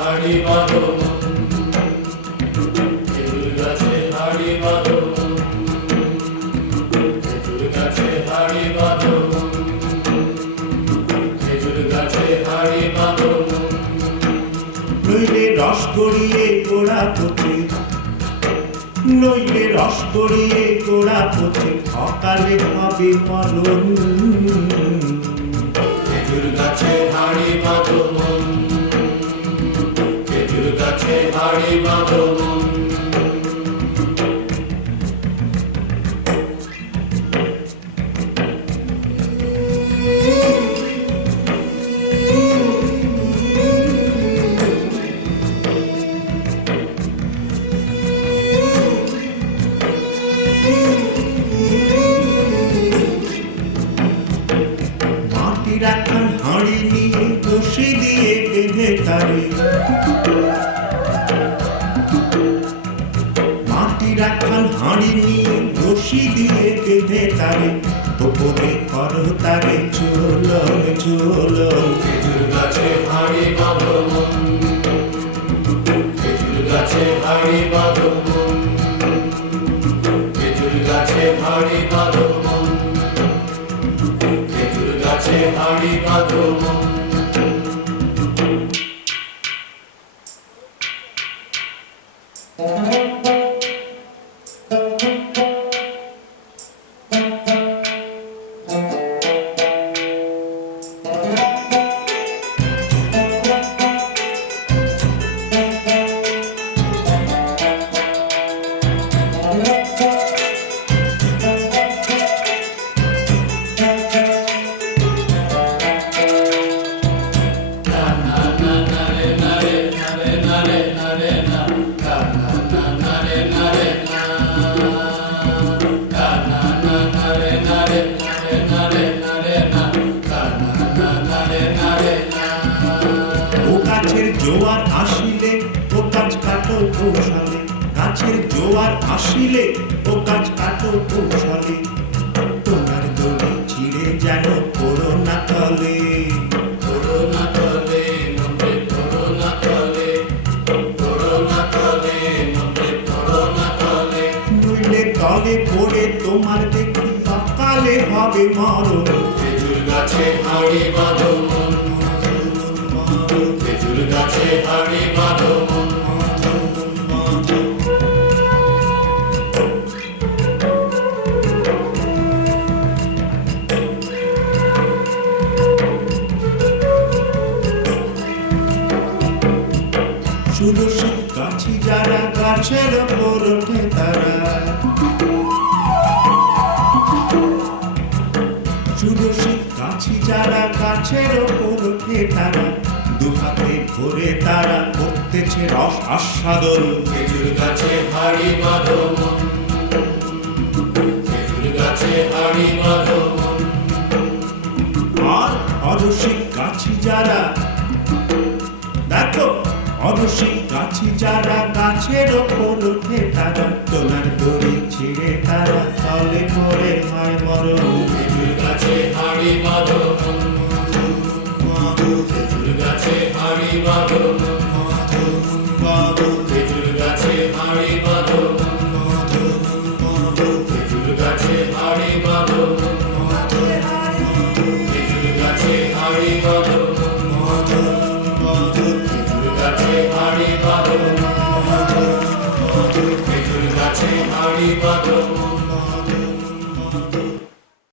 হাড়ি বাঁধো, খেজুর গাছে হাড়ি বাঁধো, খেজুর গাছে হাড়ি বাঁধো, খেজুর গাছে হাড়ি বাঁধো। নইলে রস গড়িয়ে গোড়া পচে, নইলে রস গড়িয়ে গোড়া পচে, অকালে হবে মরণ। খেজুর গাছে হাড়ি বাঁধো, খেজুর গাছে হাড়ি বাঁধো। মাটির একখান হাঁড়ি নিয়ে রশি দিয়ে বেঁধে তারে, মাটির একখান হাঁড়ি নিয়ে রশি দিয়ে বেঁধে তারে, ওপরে করো তারে ঝোলন ঝোলন। খেজুর গাছে হাড়ি বাঁধো, খেজুর গাছে হাড়ি বাঁধো, খেজুর গাছে হাড়ি বাঁধো, খেজুর গাছে হাড়ি বাঁধো। ও গাছের জোয়ার আসিলে ও গাছ কাটো কৌশলে, গাছের জোয়ার আসিলে ও গাছ কাটো কৌশলে, তোমার দড়ি ছিঁড়ে যেন পড়ো না তলে। করোনা তলে মন্ত্রে করোনা তলে, করোনা তলে মন্ত্রে করোনা তলে। নইলে তলে পড়ে তোমার দেখি অকালে হবে মরণ। খেজুর গাছে হাড়ি বাঁধো, খেজুর গাছে হাড়ি বাঁধো। সুদর্শন গাছি যারা গাছের ওপর ওঠে তারা, সুদর্শন গাছি যারা গাছের ওপর ওঠে তারা, দুহাতে ধরে তারা করতেছে রস আস্বাদন। খেজুর গাছে হাড়ি বাঁধো, খেজুর গাছে হাড়ি বাঁধো। আর অরসিক গাছি যারা, দেখো অরসিক গাছি যারা গাছের ওপর ওঠে তারা, তোমার দড়ি ছিঁড়ে তারা তলে পড়ে হয় মরণ। খেজুর গাছে হাড়ি বাঁধো, খেজুর গাছে হাড়ি বাঁধো, খেজুর গাছে হাড়ি বাঁধো, খেজুর গাছে হাড়ি বাঁধো, খেজুর গাছে হাড়ি বাঁধো, খেজুর গাছে হাড়ি বাঁধো, খেজুর গাছে হাড়ি বাঁধো।